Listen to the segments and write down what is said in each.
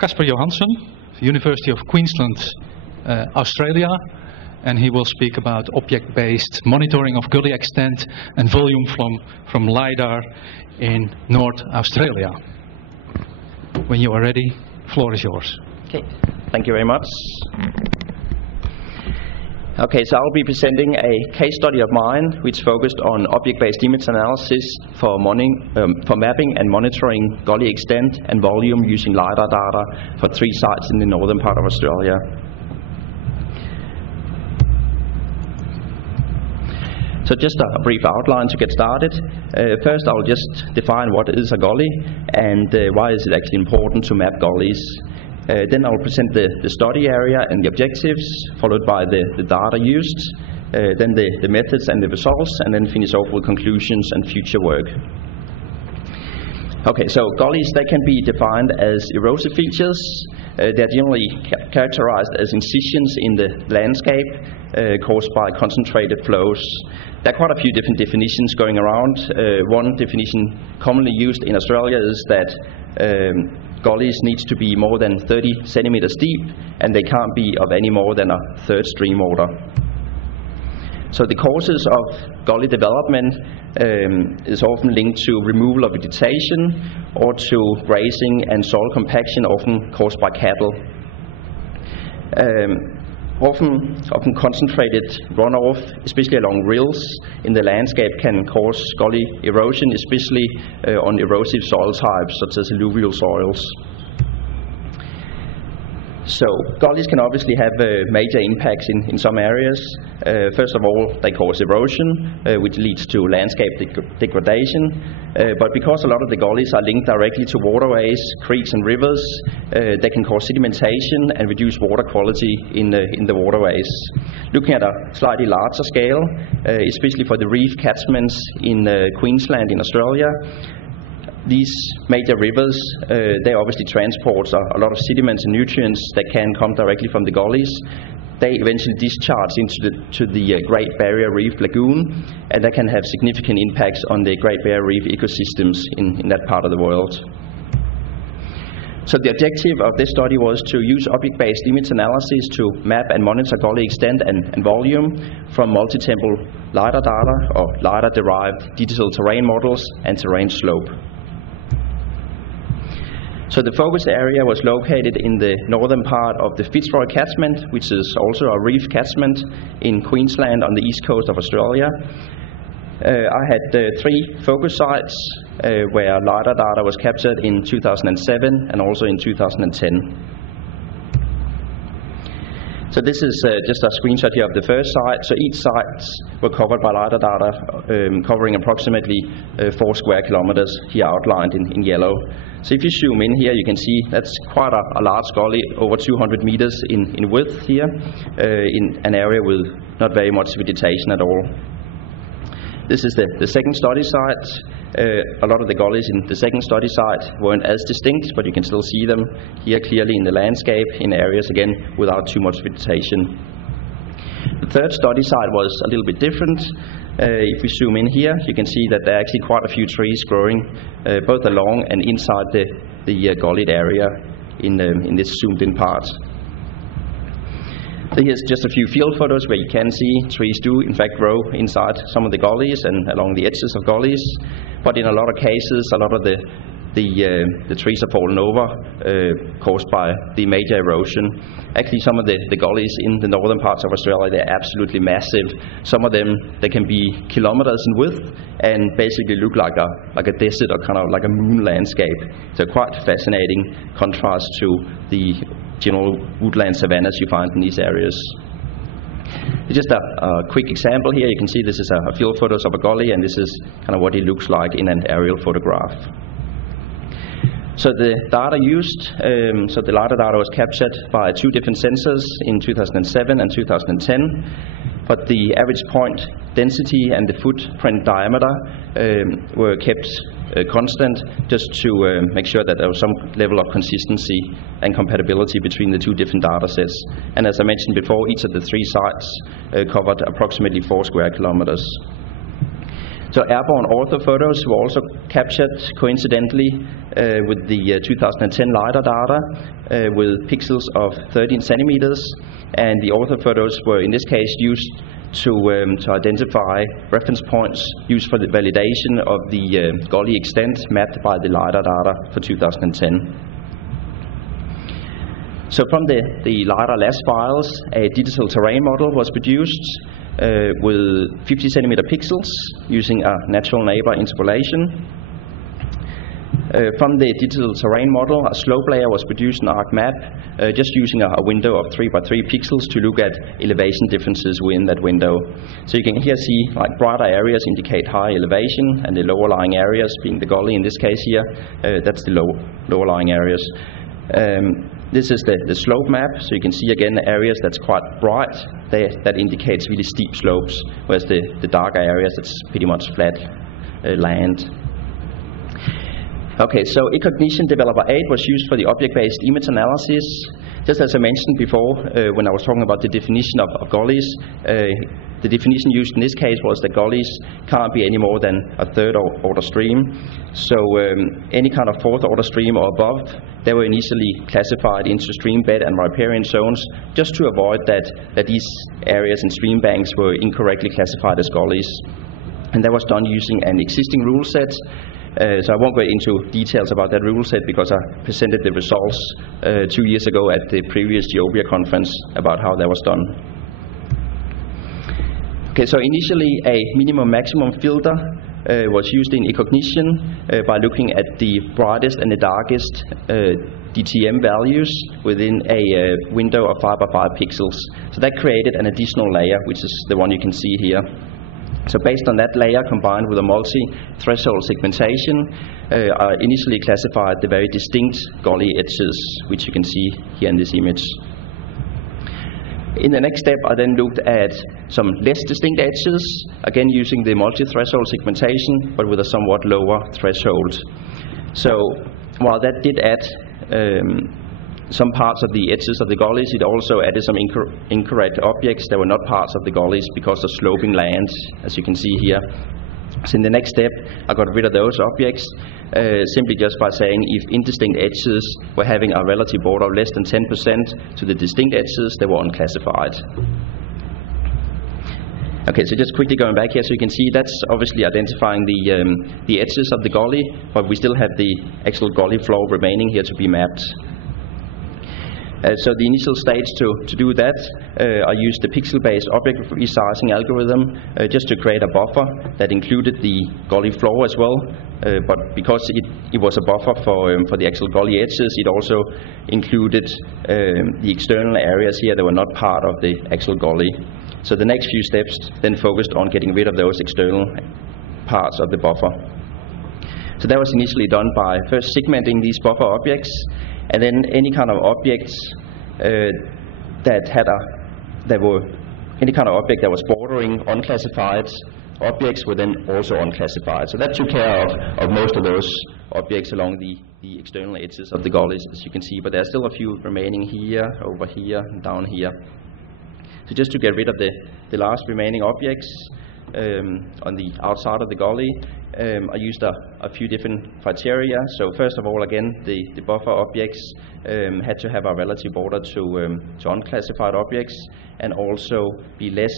Casper Johansson, University of Queensland, Australia, and he will speak about object-based monitoring of gully extent and volume from LiDAR in North Australia. When you are ready, floor is yours. Okay, thank you very much. Okay, so I'll be presenting a case study of mine which focused on object-based image analysis for mapping and monitoring gully extent and volume using LiDAR data for 3 sites in the northern part of Australia. So just a brief outline to get started. First I'll just define what is a gully and why is it actually important to map gullies. Then I'll present the study area and the objectives, followed by the data used, then the methods and the results, and then finish off with conclusions and future work. Okay, so gullies, they can be defined as erosive features. They're generally characterized as incisions in the landscape caused by concentrated flows. There are quite a few different definitions going around. One definition commonly used in Australia is that gullies needs to be more than 30 centimeters deep, and they can't be of any more than a third stream order. So the causes of gully development is often linked to removal of vegetation or to grazing and soil compaction, often caused by cattle. Often concentrated runoff, especially along rills in the landscape, can cause gully erosion, especially on erosive soil types such as alluvial soils. So gullies can obviously have major impacts in some areas. First of all, they cause erosion, which leads to landscape degradation. But because a lot of the gullies are linked directly to waterways, creeks and rivers, they can cause sedimentation and reduce water quality in the waterways. Looking at a slightly larger scale, especially for the reef catchments in Queensland in Australia, these major rivers, they obviously transport a lot of sediments and nutrients that can come directly from the gullies. They eventually discharge into the Great Barrier Reef Lagoon, and that can have significant impacts on the Great Barrier Reef ecosystems in that part of the world. So the objective of this study was to use object-based image analysis to map and monitor gully extent and volume from multi-temporal LiDAR data or LiDAR-derived digital terrain models and terrain slope. So the focus area was located in the northern part of the Fitzroy catchment, which is also a reef catchment in Queensland on the east coast of Australia. I had 3 focus sites where LiDAR data was captured in 2007 and also in 2010. So this is just a screenshot here of the first site. So each site were covered by LiDAR data covering approximately 4 square kilometers, here outlined in yellow. So if you zoom in here, you can see that's quite a large gully, over 200 meters in width here, in an area with not very much vegetation at all. This is the second study site. A lot of the gullies in the second study site weren't as distinct, but you can still see them here clearly in the landscape in areas, again, without too much vegetation. The third study site was a little bit different. If we zoom in here, you can see that there are actually quite a few trees growing both along and inside the gullied area in this zoomed in part. So here's just a few field photos where you can see trees do in fact grow inside some of the gullies and along the edges of gullies, but in a lot of cases, a lot of the trees have fallen over, caused by the major erosion. Actually, some of the gullies in the northern parts of Australia, they're absolutely massive. Some of them, they can be kilometers in width and basically look like a desert or kind of like a moon landscape. So quite fascinating contrast to the general woodland savannas you find in these areas. Just a quick example here. You can see this is a field photos of a gully, and this is kind of what it looks like in an aerial photograph. So the data used, so the LiDAR data was captured by 2 different sensors in 2007 and 2010, but the average point density and the footprint diameter were kept constant, just to make sure that there was some level of consistency and compatibility between the 2 different data sets. And as I mentioned before, each of the 3 sites covered approximately 4 square kilometers. So airborne orthophotos were also captured coincidentally with the 2010 LiDAR data with pixels of 13 centimeters, and the orthophotos were in this case used to identify reference points used for the validation of the gully extent mapped by the LiDAR data for 2010. So from the LiDAR LAS files, a digital terrain model was produced with 50 centimeter pixels using a natural neighbor interpolation. From the digital terrain model, a slope layer was produced in ArcMap, just using a window of 3 by 3 pixels to look at elevation differences within that window. So you can here see like brighter areas indicate high elevation, and the lower lying areas, being the gully in this case here, that's the lower lying areas. This is the slope map, so you can see again areas that's quite bright, that indicates really steep slopes, whereas the darker areas, that's pretty much flat land. Okay, so eCognition Developer 8 was used for the object-based image analysis. Just as I mentioned before, when I was talking about the definition of gullies, the definition used in this case was that gullies can't be any more than a third order stream. So any kind of fourth order stream or above, they were initially classified into stream bed and riparian zones, just to avoid that these areas and stream banks were incorrectly classified as gullies. And that was done using an existing rule set. So I won't go into details about that rule set because I presented the results 2 years ago at the previous Geobria conference about how that was done. Okay, so initially a minimum maximum filter was used in eCognition by looking at the brightest and the darkest DTM values within a window of 5 by 5 pixels. So that created an additional layer, which is the one you can see here. So based on that layer, combined with a multi-threshold segmentation, I initially classified the very distinct gully edges, which you can see here in this image. In the next step, I then looked at some less distinct edges, again using the multi-threshold segmentation, but with a somewhat lower threshold. So while that did add some parts of the edges of the gullies, it also added some incorrect objects that were not parts of the gullies because of sloping land, as you can see here. So in the next step, I got rid of those objects simply just by saying if indistinct edges were having a relative border of less than 10% to the distinct edges, they were unclassified. Okay, so just quickly going back here, so you can see that's obviously identifying the edges of the gully, but we still have the actual gully floor remaining here to be mapped. So the initial stage to do that, I used the pixel-based object resizing algorithm just to create a buffer that included the gully floor as well. But because it was a buffer for the actual gully edges, it also included the external areas here that were not part of the actual gully. So the next few steps then focused on getting rid of those external parts of the buffer. So that was initially done by first segmenting these buffer objects, and then any kind of objects any kind of object that was bordering unclassified objects were then also unclassified. So that took care of most of those objects along the external edges of the gullies, as you can see, but there are still a few remaining here, over here, and down here. So just to get rid of the last remaining objects on the outside of the gully, I used a few different criteria. So first of all, again, the buffer objects had to have a relative border to unclassified objects, and also be less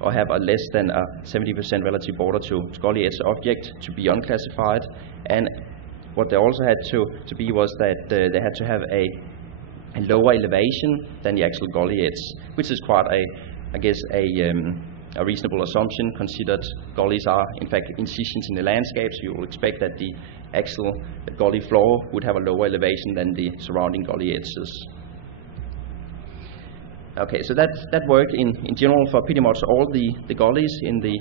or have a less than a 70% relative border to gully edge object to be unclassified. And what they also had to be was that they had to have a lower elevation than the actual gully edge, which is quite a reasonable assumption, considered gullies are in fact incisions in the landscape, so you will expect that the actual gully floor would have a lower elevation than the surrounding gully edges. Okay, so that worked in general for pretty much all the gullies in the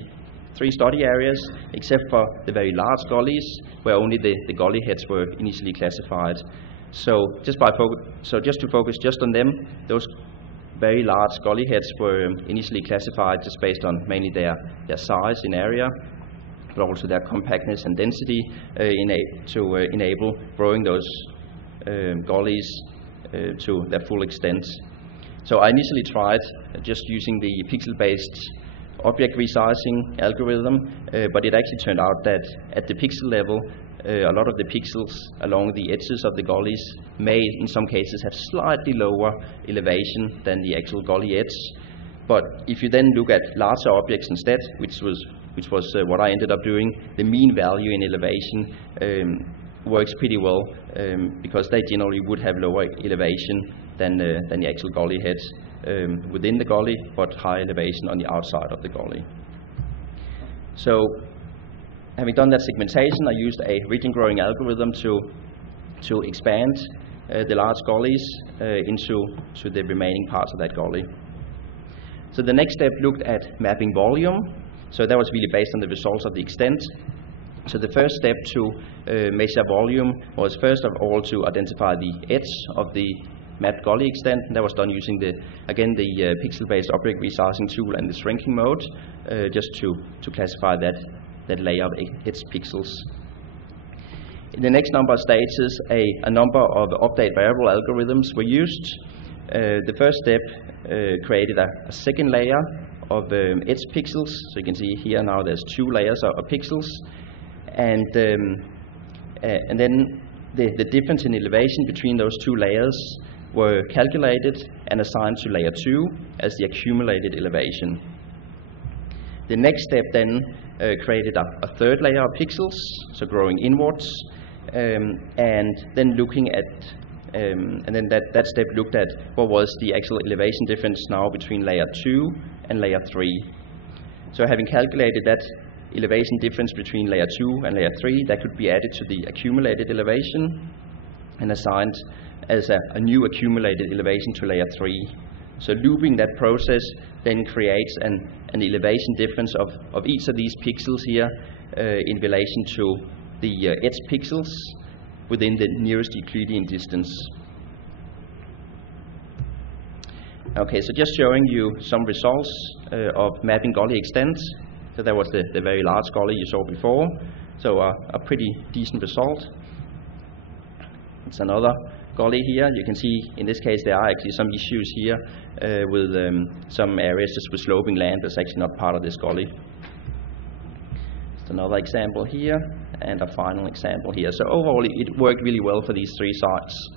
3 study areas, except for the very large gullies, where only the gully heads were initially classified. So just to focus just on them, those very large gully heads were initially classified just based on mainly their size in area, but also their compactness and density to enable growing those gullies to their full extent. So I initially tried just using the pixel-based object resizing algorithm, but it actually turned out that at the pixel level, a lot of the pixels along the edges of the gullies may, in some cases, have slightly lower elevation than the actual gully edge. But if you then look at larger objects instead, which was what I ended up doing, the mean value in elevation works pretty well because they generally would have lower elevation than the actual gully heads within the gully, but high elevation on the outside of the gully. So, having done that segmentation, I used a region growing algorithm to expand the large gullies into the remaining parts of that gully. So the next step looked at mapping volume. So that was really based on the results of the extent. So the first step to measure volume was first of all to identify the edge of the mapped gully extent. And that was done using the pixel-based object resizing tool and the shrinking mode, just to classify that layer of edge pixels. In the next number of stages, a number of update variable algorithms were used. The first step created a second layer of edge pixels. So you can see here now there's two layers of pixels, and then the difference in elevation between those two layers were calculated and assigned to layer 2 as the accumulated elevation. The next step then created a third layer of pixels, so growing inwards, and then looking at and then that step looked at what was the actual elevation difference now between layer 2 and layer 3. So having calculated that elevation difference between layer 2 and layer 3, that could be added to the accumulated elevation and assigned as a new accumulated elevation to layer 3. So looping that process then creates an elevation difference of each of these pixels here in relation to the edge pixels within the nearest Euclidean distance. Okay, so just showing you some results of mapping gully extent. So that was the very large gully you saw before. So a pretty decent result. It's another gully here. You can see in this case there are actually some issues here with some areas just with sloping land that's actually not part of this gully. Just another example here, and a final example here. So overall it worked really well for these three sites.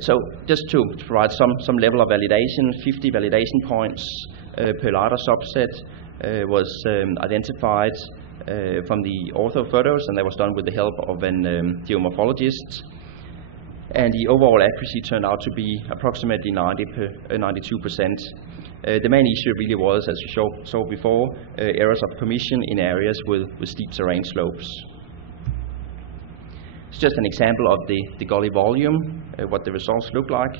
So just to provide some level of validation, 50 validation points per LiDAR subset was identified from the ortho photos, and that was done with the help of an geomorphologist. And the overall accuracy turned out to be approximately 92%. The main issue really was, as you saw before, errors of commission in areas with steep terrain slopes. It's just an example of the gully volume, what the results look like.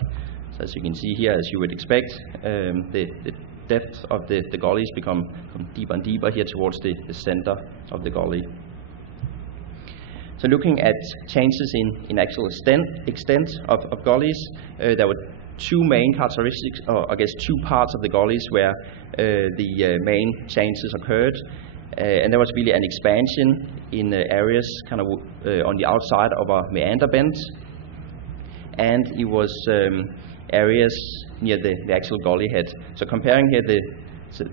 So as you can see here, as you would expect, the depth of the gullies become deeper and deeper here towards the center of the gully. So looking at changes in actual extent of gullies, there were two main characteristics, or I guess two parts of the gullies where the main changes occurred. And there was really an expansion in areas kind of on the outside of a meander bend, and it was areas near the actual gully head. So comparing here,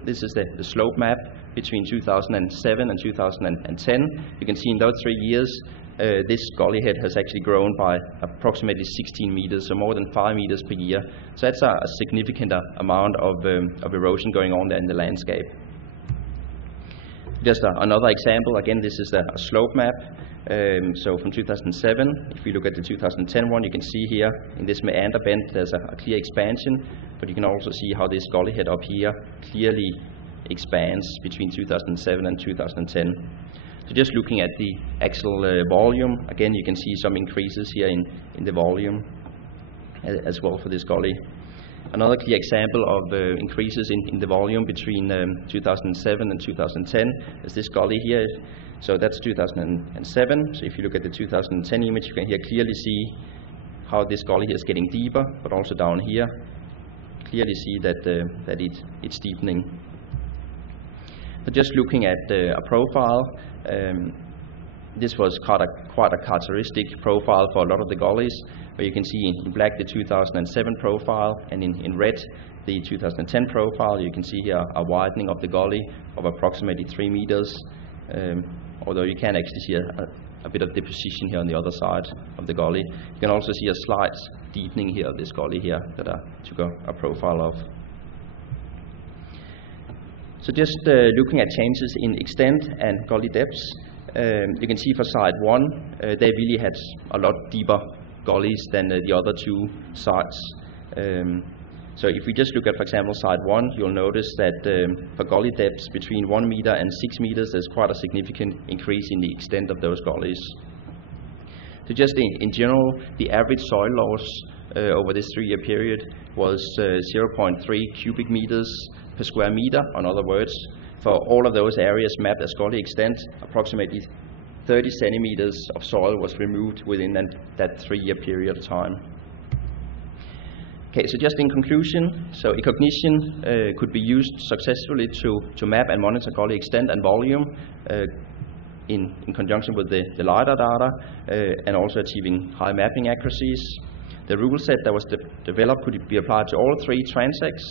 this is the slope map between 2007 and 2010. You can see in those 3 years, this gully head has actually grown by approximately 16 meters, so more than 5 meters per year. So that's a significant amount of erosion going on there in the landscape. Just another example, again, this is a slope map. So from 2007, if we look at the 2010 one, you can see here in this meander bend there's a clear expansion, but you can also see how this gully head up here clearly expands between 2007 and 2010. So just looking at the actual volume, again you can see some increases here in the volume as well for this gully. Another clear example of increases in the volume between 2007 and 2010 is this gully here. So that's 2007. So if you look at the 2010 image, you can here clearly see how this gully here is getting deeper, but also down here, clearly see that it's deepening. But just looking at a profile, this was quite a characteristic profile for a lot of the gullies, where you can see in black the 2007 profile, and in red the 2010 profile. You can see here a widening of the gully of approximately 3 meters, although you can actually see a bit of deposition here on the other side of the gully. You can also see a slight deepening here of this gully here that I took a profile of. So just looking at changes in extent and gully depths, you can see for site 1, they really had a lot deeper gullies than the other 2 sites. So if we just look at, for example, site 1, you'll notice that for gully depths between 1 meter and 6 meters, there's quite a significant increase in the extent of those gullies. So just in general, the average soil loss over this 3-year period was 0.3 cubic meters per square meter. In other words, for all of those areas mapped as gully extent, approximately 30 centimeters of soil was removed within that 3-year period of time. Okay, so just in conclusion, so ecognition could be used successfully to map and monitor gully extent and volume in conjunction with the LiDAR data and also achieving high mapping accuracies. The rule set that was developed could be applied to all 3 transects.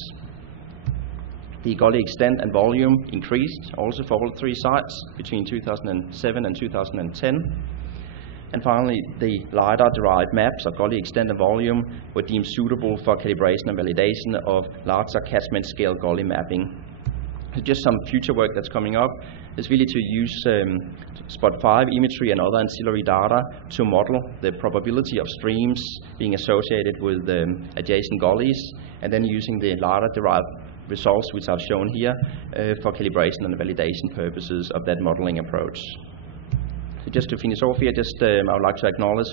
The gully extent and volume increased also for all 3 sites between 2007 and 2010. And finally, the LiDAR-derived maps of gully extent and volume were deemed suitable for calibration and validation of larger catchment-scale gully mapping. So just some future work that's coming up is really to use Spot 5 imagery and other ancillary data to model the probability of streams being associated with adjacent gullies, and then using the LiDAR-derived results, which I've shown here, for calibration and validation purposes of that modeling approach. So just to finish off here, I would like to acknowledge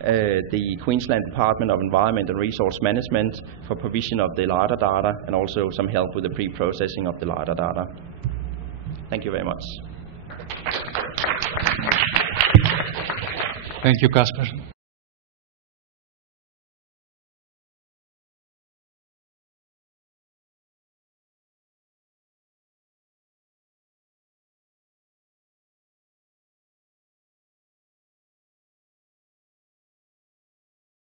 the Queensland Department of Environment and Resource Management for provision of the LiDAR data and also some help with the pre-processing of the LiDAR data. Thank you very much. Thank you, Kasper.